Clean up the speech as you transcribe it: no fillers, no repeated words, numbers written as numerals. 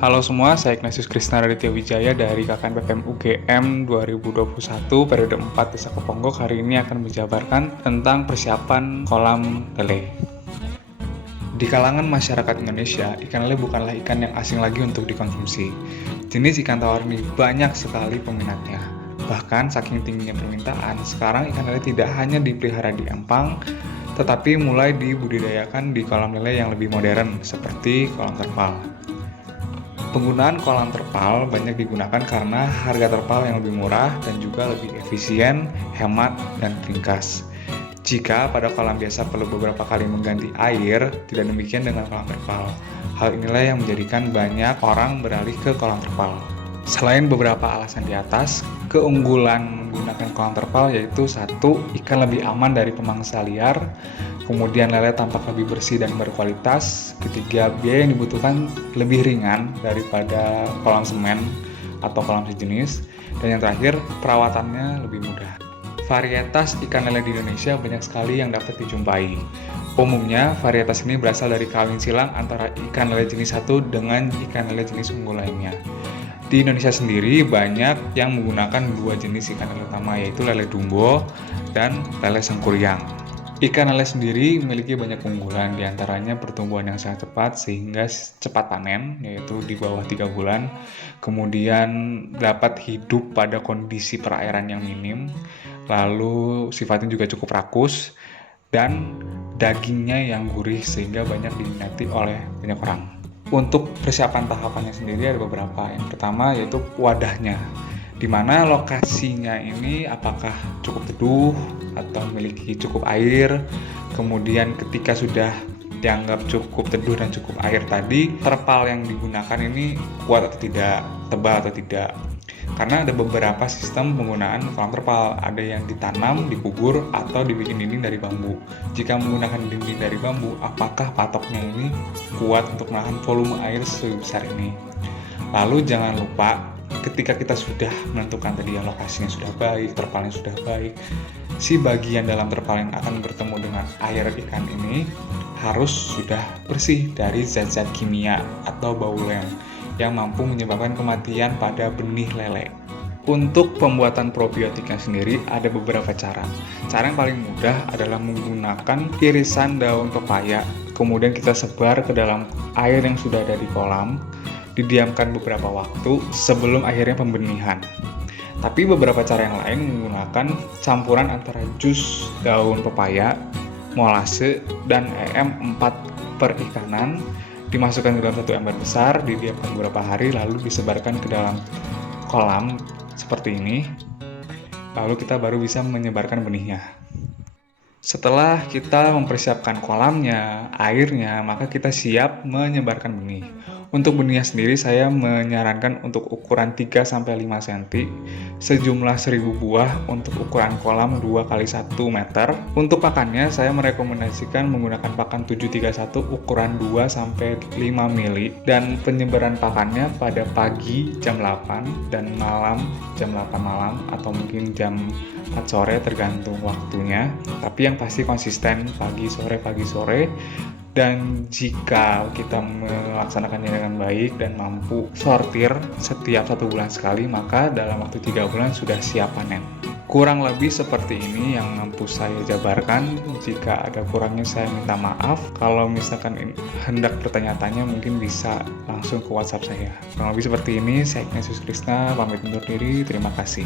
Halo semua, saya Ignatius Krisna Raditya Wijaya dari KKN PPM UGM 2021 periode 4 Desa Keponggok. Hari ini akan menjabarkan tentang persiapan kolam lele. Di kalangan masyarakat Indonesia, ikan lele bukanlah ikan yang asing lagi untuk dikonsumsi. Jenis ikan tawar ini banyak sekali peminatnya. Bahkan saking tingginya permintaan, sekarang ikan lele tidak hanya dipelihara di empang, tetapi mulai dibudidayakan di kolam lele yang lebih modern seperti kolam terpal. Penggunaan kolam terpal banyak digunakan karena harga terpal yang lebih murah dan juga lebih efisien, hemat, dan ringkas. Jika pada kolam biasa perlu beberapa kali mengganti air, tidak demikian dengan kolam terpal. Hal inilah yang menjadikan banyak orang beralih ke kolam terpal. Selain beberapa alasan di atas, keunggulan menggunakan kolam terpal yaitu satu, ikan lebih aman dari pemangsa liar. Kemudian lele tampak lebih bersih dan berkualitas. Ketiga, biaya yang dibutuhkan lebih ringan daripada kolam semen atau kolam sejenis. Dan yang terakhir, perawatannya lebih mudah. Varietas ikan lele di Indonesia banyak sekali yang dapat dijumpai. Umumnya, varietas ini berasal dari kawin silang antara ikan lele jenis satu dengan ikan lele jenis unggul lainnya. Di Indonesia sendiri banyak yang menggunakan dua jenis ikan lele utama, yaitu lele dumbo dan lele sengkuryang. Ikan lele sendiri memiliki banyak keunggulan, diantaranya pertumbuhan yang sangat cepat sehingga cepat panen, yaitu di bawah 3 bulan. Kemudian dapat hidup pada kondisi perairan yang minim, lalu sifatnya juga cukup rakus, dan dagingnya yang gurih sehingga banyak diminati oleh banyak orang. Untuk persiapan tahapannya sendiri ada beberapa. Yang pertama yaitu wadahnya, di mana lokasinya ini apakah cukup teduh atau memiliki cukup air. Kemudian ketika sudah dianggap cukup teduh dan cukup air tadi, terpal yang digunakan ini kuat atau tidak, tebal atau tidak. Karena ada beberapa sistem penggunaan kolam terpal, ada yang ditanam, dikubur, atau dibikin dinding dari bambu. Jika menggunakan dinding dari bambu, apakah patoknya ini kuat untuk menahan volume air sebesar ini? Lalu jangan lupa, ketika kita sudah menentukan tadi ya lokasinya sudah baik, terpalnya sudah baik, si bagian dalam terpal yang akan bertemu dengan air ikan ini harus sudah bersih dari zat-zat kimia atau baulen yang mampu menyebabkan kematian pada benih lele. Untuk pembuatan probiotiknya sendiri ada beberapa cara. Cara yang paling mudah adalah menggunakan irisan daun pepaya, kemudian kita sebar ke dalam air yang sudah ada di kolam, didiamkan beberapa waktu sebelum akhirnya pembenihan. Tapi beberapa cara yang lain menggunakan campuran antara jus daun pepaya, molase, dan EM4 perikanan, dimasukkan ke dalam satu ember besar, didiamkan beberapa hari, lalu disebarkan ke dalam kolam seperti ini. Lalu kita baru bisa menyebarkan benihnya. Setelah kita mempersiapkan kolamnya, airnya, maka kita siap menyebarkan benih. Untuk benihnya sendiri saya menyarankan untuk ukuran 3-5 cm, sejumlah 1000 buah untuk ukuran kolam 2x1 meter. Untuk pakannya saya merekomendasikan menggunakan pakan 731 ukuran 2-5 mili, dan penyebaran pakannya pada pagi jam 8 dan malam jam 8 malam atau mungkin jam 4 sore tergantung waktunya. Tapi yang pasti konsisten pagi sore. Dan jika kita melaksanakannya dengan baik dan mampu sortir setiap 1 bulan sekali, maka dalam waktu 3 bulan sudah siap panen. Kurang lebih seperti ini yang mampu saya jabarkan. Jika ada kurangnya saya minta maaf. Kalau misalkan hendak bertanya-tanya mungkin bisa langsung ke WhatsApp saya. Kurang lebih seperti ini, saya Ignatius Krisna, pamit undur diri, terima kasih.